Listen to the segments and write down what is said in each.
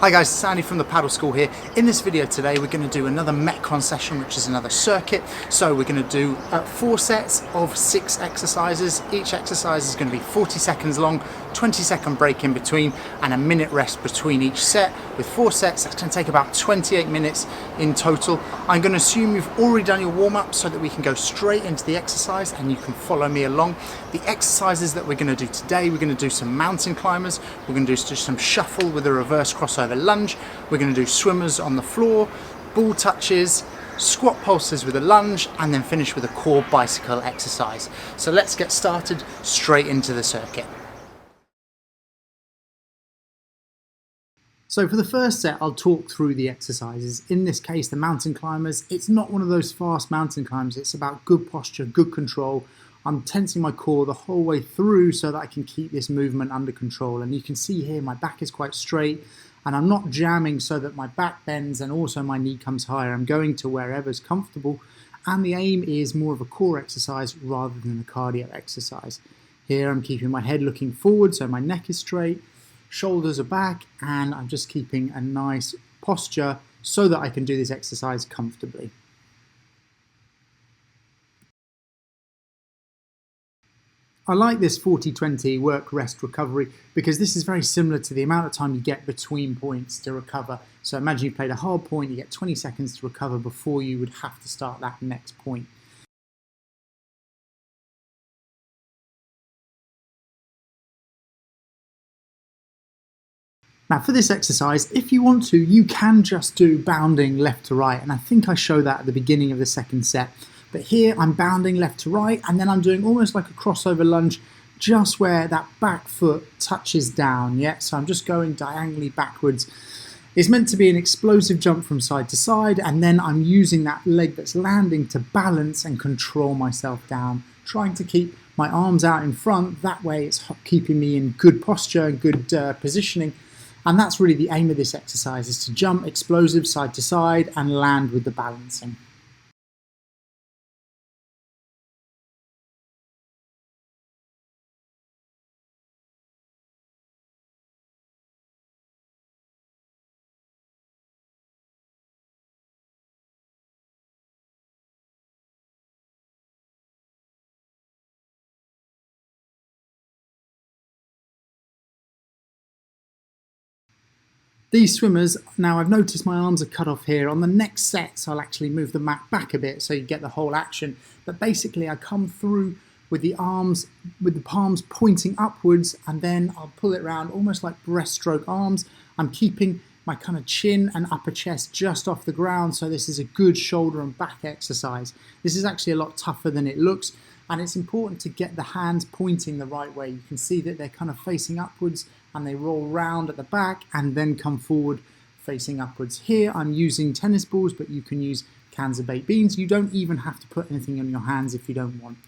Hi guys, it's Andy from the Paddle School here. In this video today we're going to do another Metcon session, which is another circuit. So we're going to do 4 sets of 6 exercises. Each exercise is going to be 40 seconds long, 20-second break in between and a minute rest between each set. With 4 sets, that's going to take about 28 minutes in total. I'm going to assume you've already done your warm-up so that we can go straight into the exercise and you can follow me along. The exercises that we're going to do today, we're going to do some mountain climbers, we're going to do just some shuffle with a reverse crossover lunge, we're going to do swimmers on the floor, ball touches, squat pulses with a lunge, and then finish with a core bicycle exercise. So let's get started straight into the circuit. So for the first set, I'll talk through the exercises. In this case, the mountain climbers, it's not one of those fast mountain climbs. It's about good posture, good control. I'm tensing my core the whole way through so that I can keep this movement under control. And you can see here, my back is quite straight and I'm not jamming so that my back bends and also my knee comes higher. I'm going to wherever's comfortable. And the aim is more of a core exercise rather than a cardio exercise. Here I'm keeping my head looking forward so my neck is straight. Shoulders are back, and I'm just keeping a nice posture so that I can do this exercise comfortably. I like this 40-20 work, rest, recovery because this is very similar to the amount of time you get between points to recover. So imagine you played a hard point, you get 20 seconds to recover before you would have to start that next point. Now for this exercise, if you want to, you can just do bounding left to right, and I think I show that at the beginning of the second set. But here I'm bounding left to right, and then I'm doing almost like a crossover lunge just where that back foot touches down, yeah? So I'm just going diagonally backwards. It's meant to be an explosive jump from side to side, and then I'm using that leg that's landing to balance and control myself down, trying to keep my arms out in front. That way it's keeping me in good posture and good positioning. And that's really the aim of this exercise, is to jump explosive side to side and land with the balancing. These swimmers, now I've noticed my arms are cut off here. On the next sets, I'll actually move the mat back a bit so you get the whole action. But basically I come through with the arms, with the palms pointing upwards, and then I'll pull it around almost like breaststroke arms. I'm keeping my kind of chin and upper chest just off the ground, so this is a good shoulder and back exercise. This is actually a lot tougher than it looks, and it's important to get the hands pointing the right way. You can see that they're kind of facing upwards and they roll round at the back and then come forward facing upwards. Here I'm using tennis balls, but you can use cans of baked beans. You don't even have to put anything on your hands if you don't want.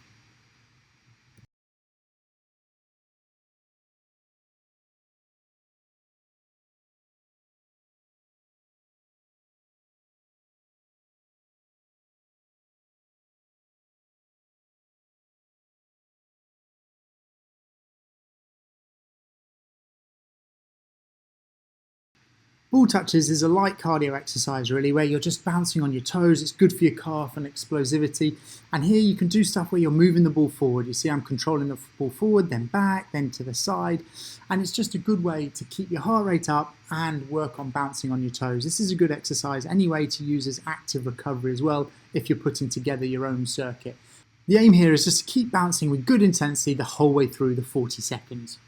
Ball touches is a light cardio exercise really, where you're just bouncing on your toes. It's good for your calf and explosivity. And here you can do stuff where you're moving the ball forward. You see I'm controlling the ball forward, then back, then to the side. And it's just a good way to keep your heart rate up and work on bouncing on your toes. This is a good exercise anyway to use as active recovery as well if you're putting together your own circuit. The aim here is just to keep bouncing with good intensity the whole way through the 40 seconds.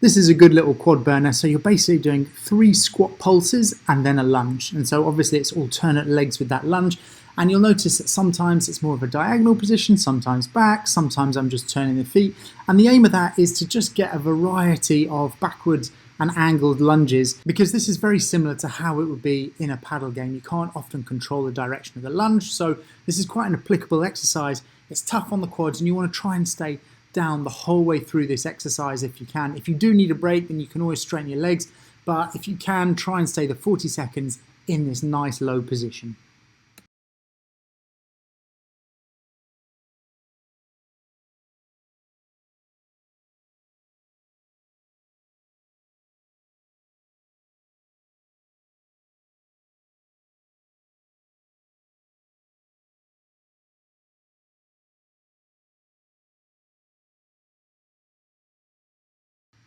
This is a good little quad burner, so you're basically doing 3 squat pulses and then a lunge. And so obviously it's alternate legs with that lunge. And you'll notice that sometimes it's more of a diagonal position, sometimes back, sometimes I'm just turning the feet. And the aim of that is to just get a variety of backwards and angled lunges, because this is very similar to how it would be in a paddle game. You can't often control the direction of the lunge, so this is quite an applicable exercise. It's tough on the quads and you want to try and stay down the whole way through this exercise if you can. If you do need a break, then you can always straighten your legs, but if you can, try and stay the 40 seconds in this nice low position.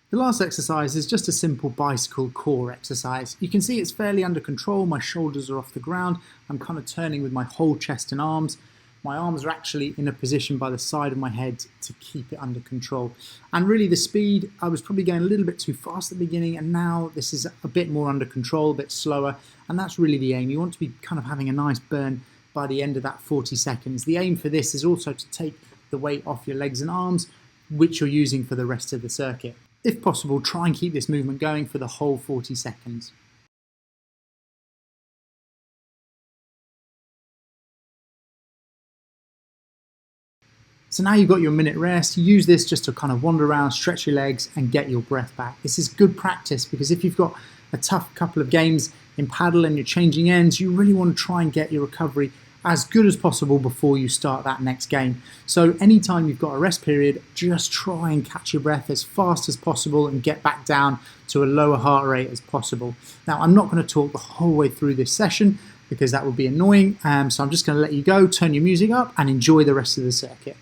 The last exercise is just a simple bicycle core exercise. You can see it's fairly under control, my shoulders are off the ground, I'm kind of turning with my whole chest and arms. My arms are actually in a position by the side of my head to keep it under control. And really the speed, I was probably going a little bit too fast at the beginning, and now this is a bit more under control, a bit slower, and that's really the aim. You want to be kind of having a nice burn by the end of that 40 seconds. The aim for this is also to take the weight off your legs and arms, which you're using for the rest of the circuit. If possible, try and keep this movement going for the whole 40 seconds. So now you've got your minute rest, use this just to kind of wander around, stretch your legs and get your breath back. This is good practice because if you've got a tough couple of games in paddle and you're changing ends, you really want to try and get your recovery as good as possible before you start that next game. So anytime you've got a rest period, just try and catch your breath as fast as possible and get back down to a lower heart rate as possible. Now, I'm not going to talk the whole way through this session because that would be annoying. So I'm just going to let you go, turn your music up and enjoy the rest of the circuit.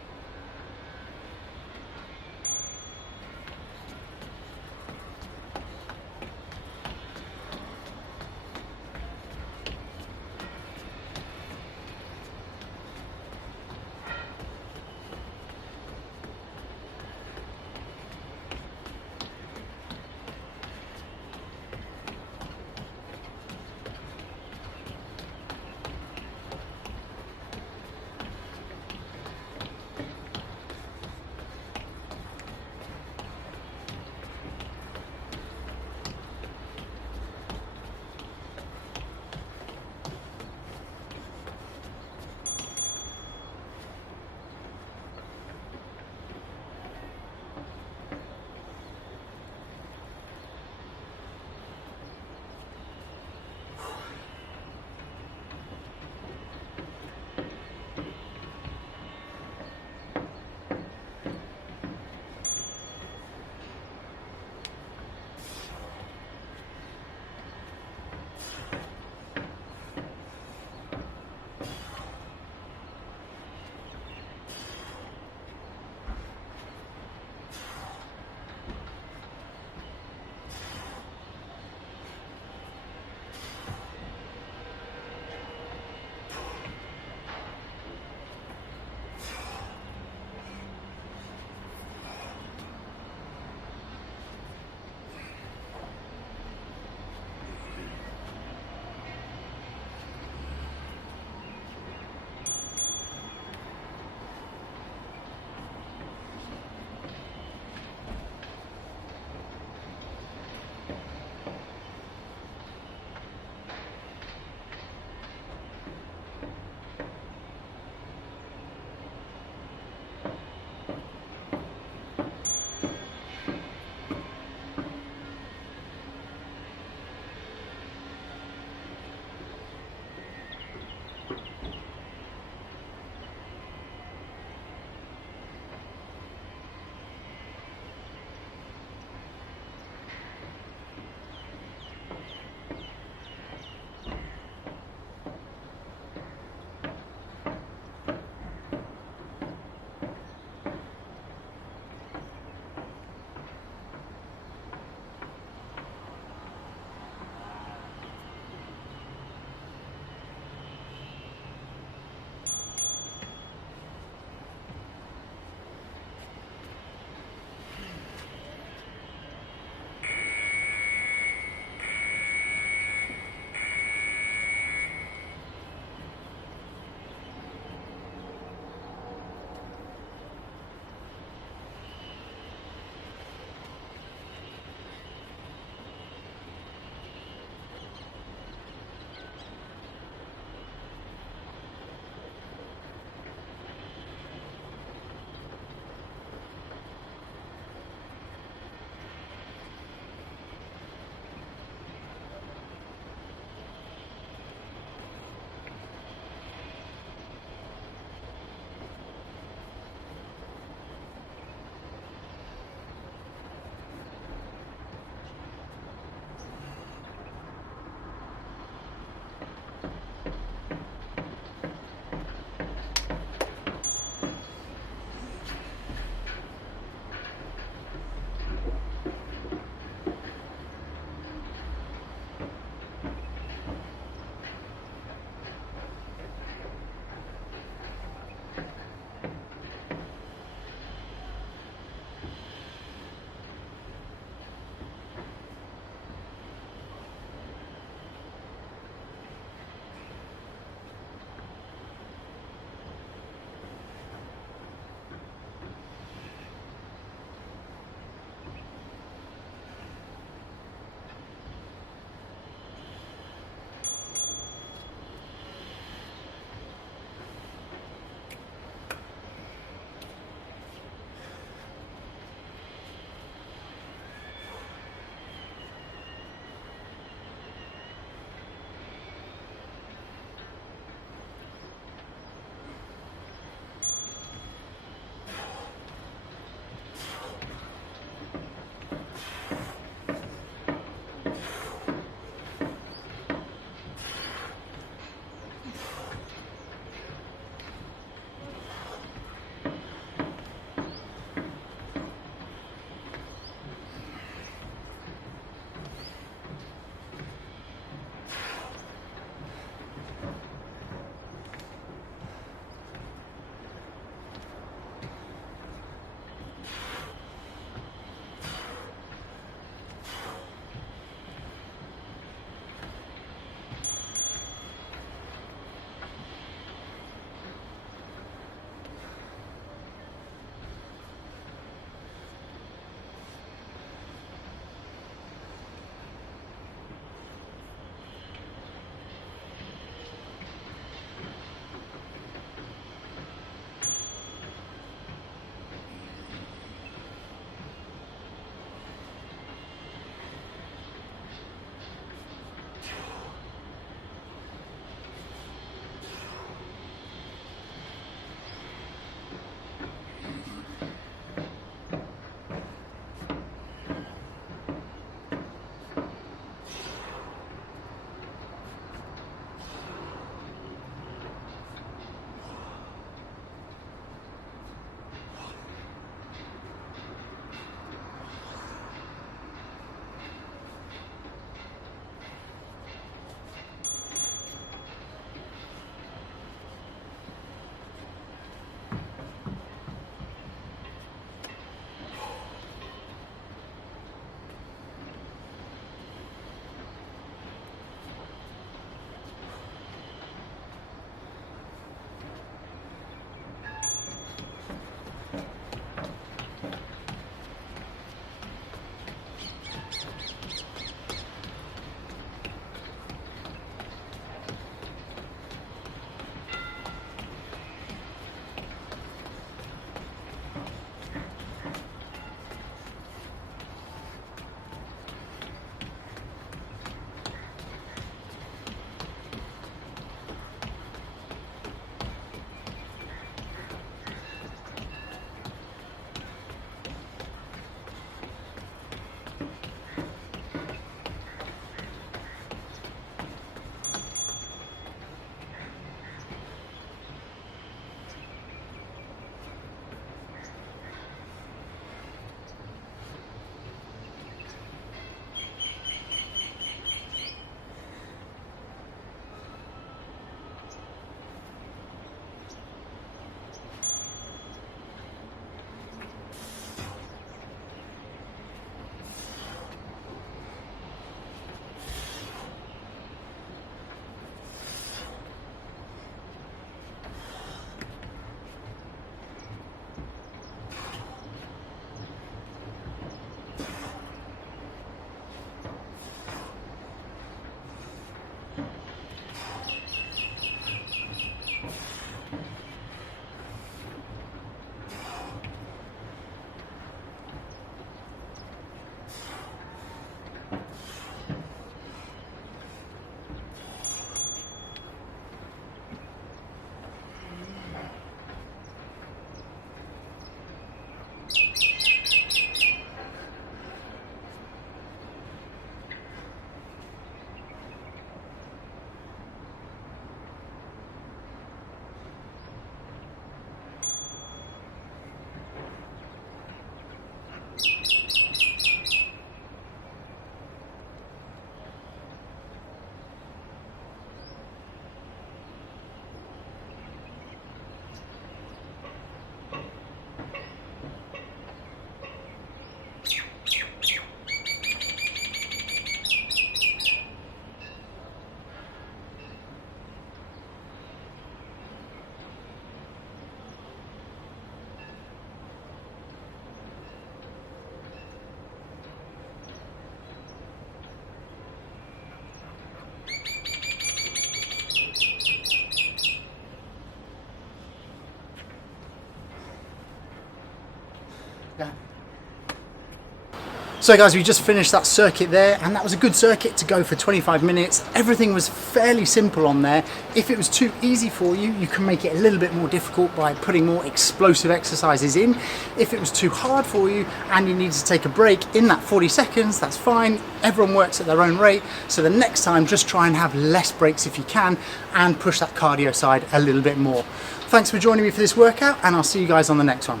So guys, we just finished that circuit there, and that was a good circuit to go for 25 minutes. Everything was fairly simple on there. If it was too easy for you, you can make it a little bit more difficult by putting more explosive exercises in. If it was too hard for you and you needed to take a break in that 40 seconds, that's fine. Everyone works at their own rate. So the next time, just try and have less breaks if you can, and push that cardio side a little bit more. Thanks for joining me for this workout, and I'll see you guys on the next one.